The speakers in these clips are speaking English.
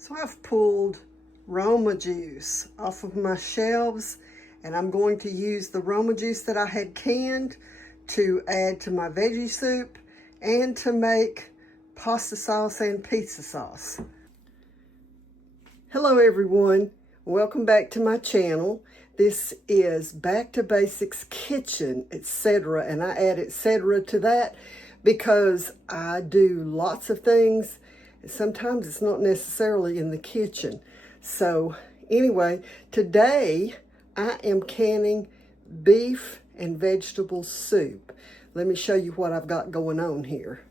So I've pulled Roma juice off of my shelves, and I'm going to use the Roma juice that I had canned to add to my veggie soup and to make pasta sauce and pizza sauce. Hello everyone, welcome back to my channel. This is Back to Basics Kitchen, etc. And I add etc. to that because I do lots of things. And sometimes it's not necessarily in the kitchen. So anyway, today I am canning beef and vegetable soup. Let me show you what I've got going on here.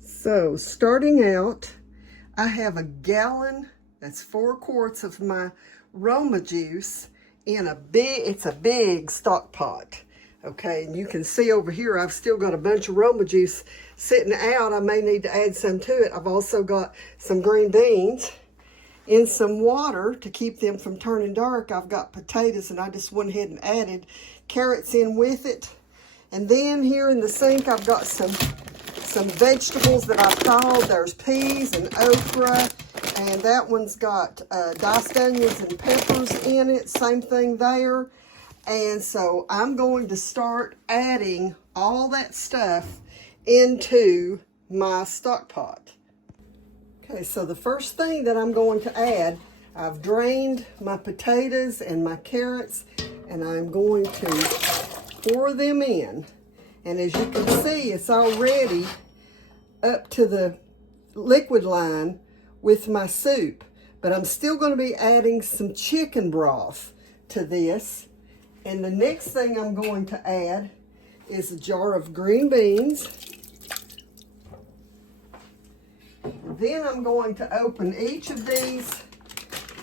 So starting out, I have a gallon, that's 4 quarts of my Roma juice in it's a big stock pot. Okay, and you can see over here I've still got a bunch of Roma juice sitting out. I may need to add some to it. I've also got some green beans in some water to keep them from turning dark. I've got potatoes, and I just went ahead and added carrots in with it. And then here in the sink I've got some vegetables that I've thawed. There's peas and okra, and that one's got diced onions and peppers in it. Same thing there. And so I'm going to start adding all that stuff into my stock pot. Okay, so the first thing that I'm going to add, I've drained my potatoes and my carrots, and I'm going to pour them in. And as you can see, it's already up to the liquid line with my soup, but I'm still going to be adding some chicken broth to this. And the next thing I'm going to add is a jar of green beans. Then I'm going to open each of these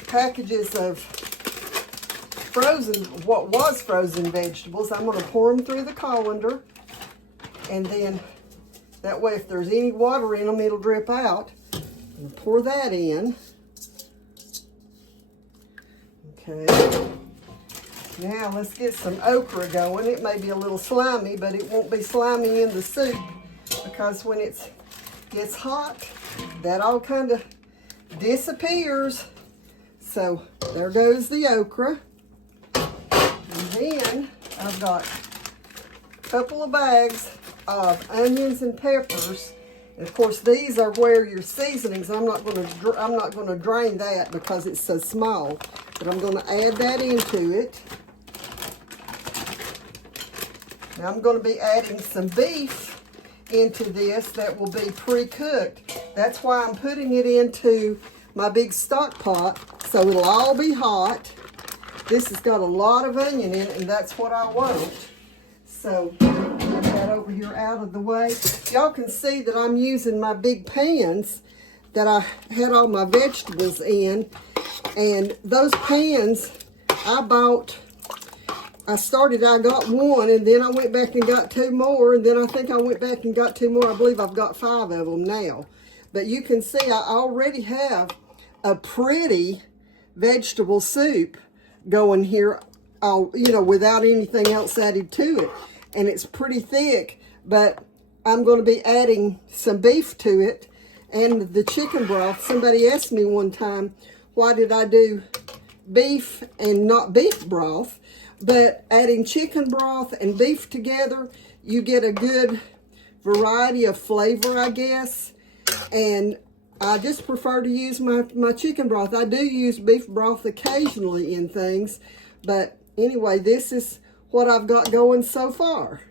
packages of what was frozen vegetables. I'm going to pour them through the colander, and then that way if there's any water in them, it'll drip out. And pour that in. Okay. Now let's get some okra going. It may be a little slimy, but it won't be slimy in the soup, because when it gets hot, that all kind of disappears. So there goes the okra. And then I've got a couple of bags of onions and peppers. And of course, these are where your seasonings. I'm not going to drain that because it's so small, but I'm going to add that into it. Now I'm going to be adding some beef into this that will be pre-cooked. That's why I'm putting it into my big stock pot, so it'll all be hot. This has got a lot of onion in it, and that's what I want. So get that over here out of the way. Y'all can see that I'm using my big pans that I had all my vegetables in. And those pans I got one, and then I went back and got 2 more, and then I think I went back and got 2 more. I believe I've got 5 of them now. But you can see I already have a pretty vegetable soup going here, without anything else added to it. And it's pretty thick, but I'm going to be adding some beef to it and the chicken broth. Somebody asked me one time, why did I do beef and not beef broth? But adding chicken broth and beef together, you get a good variety of flavor, I guess. And I just prefer to use my chicken broth. I do use beef broth occasionally in things. But anyway, this is what I've got going so far.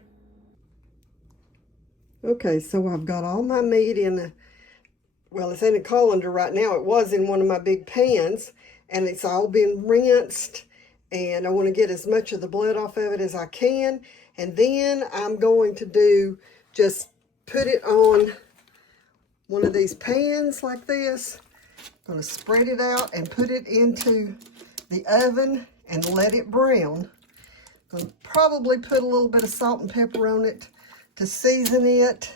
Okay, so I've got all my meat it's in a colander right now. It was in one of my big pans, and it's all been rinsed. And I want to get as much of the blood off of it as I can. And then I'm going to just put it on one of these pans like this. I'm going to spread it out and put it into the oven and let it brown. I'm going to probably put a little bit of salt and pepper on it to season it.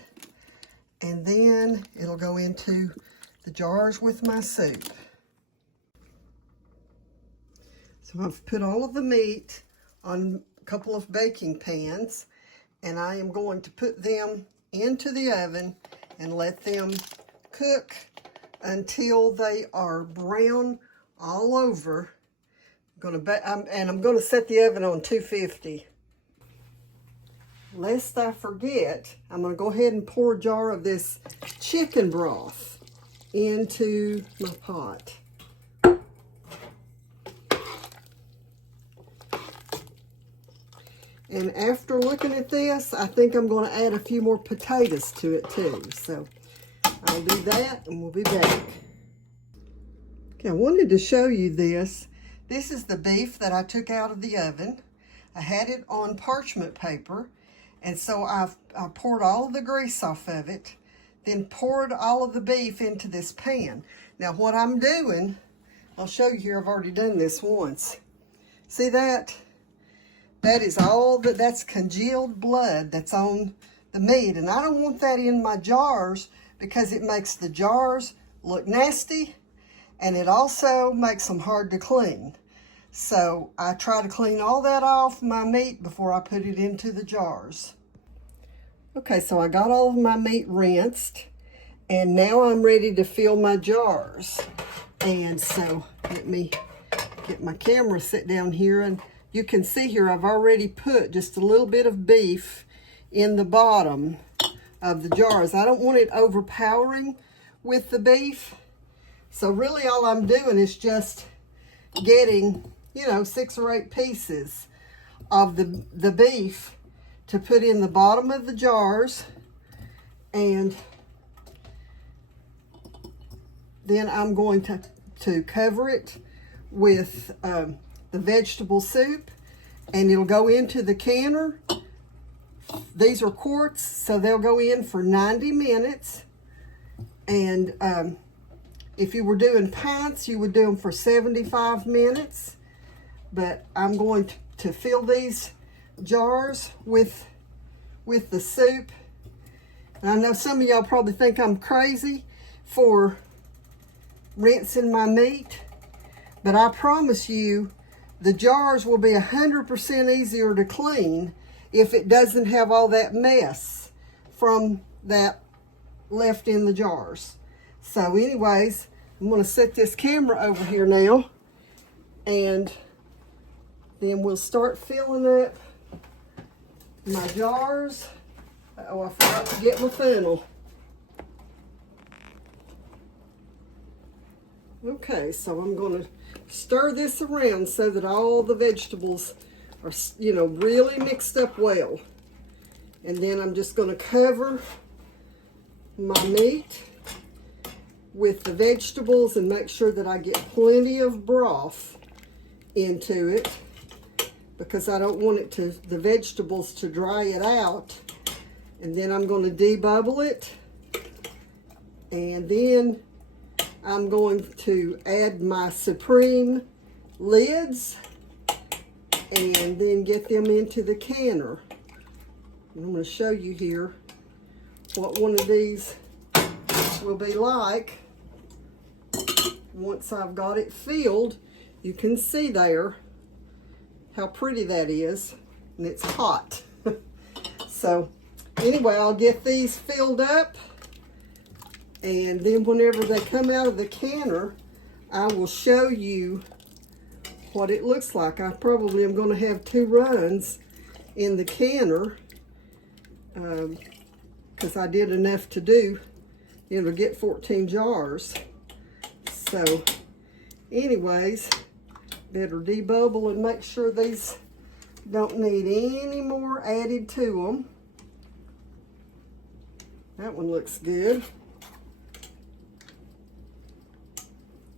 And then it'll go into the jars with my soup. So I've put all of the meat on a couple of baking pans, and I am going to put them into the oven and let them cook until they are brown all over. I'm gonna set the oven on 250. Lest I forget, I'm gonna go ahead and pour a jar of this chicken broth into my pot. And after looking at this, I think I'm going to add a few more potatoes to it too. So I'll do that and we'll be back. Okay, I wanted to show you this. This is the beef that I took out of the oven. I had it on parchment paper, and so I poured all of the grease off of it, then poured all of the beef into this pan. Now what I'm doing, I'll show you here, I've already done this once. See that? That is that's congealed blood that's on the meat. And I don't want that in my jars because it makes the jars look nasty and it also makes them hard to clean. So I try to clean all that off my meat before I put it into the jars. Okay, so I got all of my meat rinsed and now I'm ready to fill my jars. And so let me get my camera set down here, and you can see here I've already put just a little bit of beef in the bottom of the jars. I don't want it overpowering with the beef. So really all I'm doing is just getting, 6 or 8 pieces of the beef to put in the bottom of the jars. And then I'm going to cover it with the vegetable soup, and it'll go into the canner. These are quarts, so they'll go in for 90 minutes. And if you were doing pints, you would do them for 75 minutes. But I'm going to fill these jars with the soup. And I know some of y'all probably think I'm crazy for rinsing my meat, but I promise you, the jars will be 100% easier to clean if it doesn't have all that mess from that left in the jars. So anyways, I'm going to set this camera over here now, and then we'll start filling up my jars. Oh, I forgot to get my funnel. Okay, so I'm going to stir this around so that all the vegetables are, really mixed up well. And then I'm just going to cover my meat with the vegetables and make sure that I get plenty of broth into it, because I don't want the vegetables to dry it out. And then I'm going to debubble it, and then I'm going to add my Supreme lids and then get them into the canner. I'm going to show you here what one of these will be like once I've got it filled. You can see there how pretty that is, and it's hot. So anyway, I'll get these filled up, and then whenever they come out of the canner, I will show you what it looks like. I probably am going to have 2 runs in the canner, because I did enough to do, to get 14 jars. So anyways, better debubble and make sure these don't need any more added to them. That one looks good.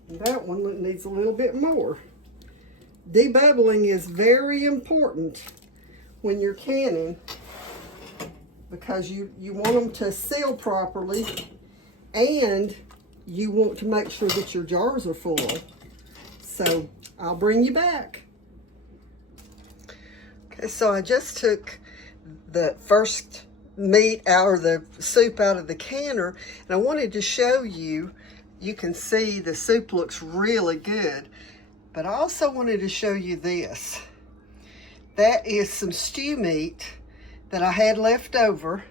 And that one needs a little bit more. Debubbling is very important when you're canning, because you want them to seal properly, and you want to make sure that your jars are full. So I'll bring you back. Okay, so I just took the first meat out, or the soup out of the canner, and I wanted to show you. You can see the soup looks really good, but I also wanted to show you this. That is some stew meat that I had left over,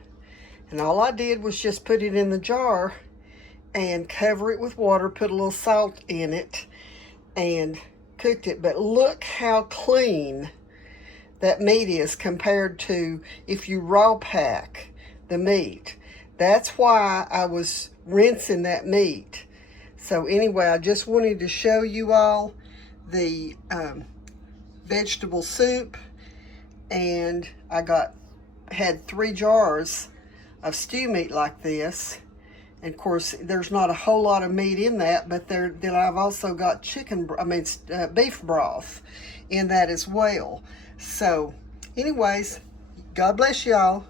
and all I did was just put it in the jar and cover it with water, put a little salt in it, and cooked it. But look how clean that meat is compared to if you raw pack the meat. That's why I was rinsing that meat. So anyway, I just wanted to show you all the vegetable soup, and I had 3 jars of stew meat like this. And of course, there's not a whole lot of meat in that, but then I've also got beef broth in that as well. So anyways, God bless y'all.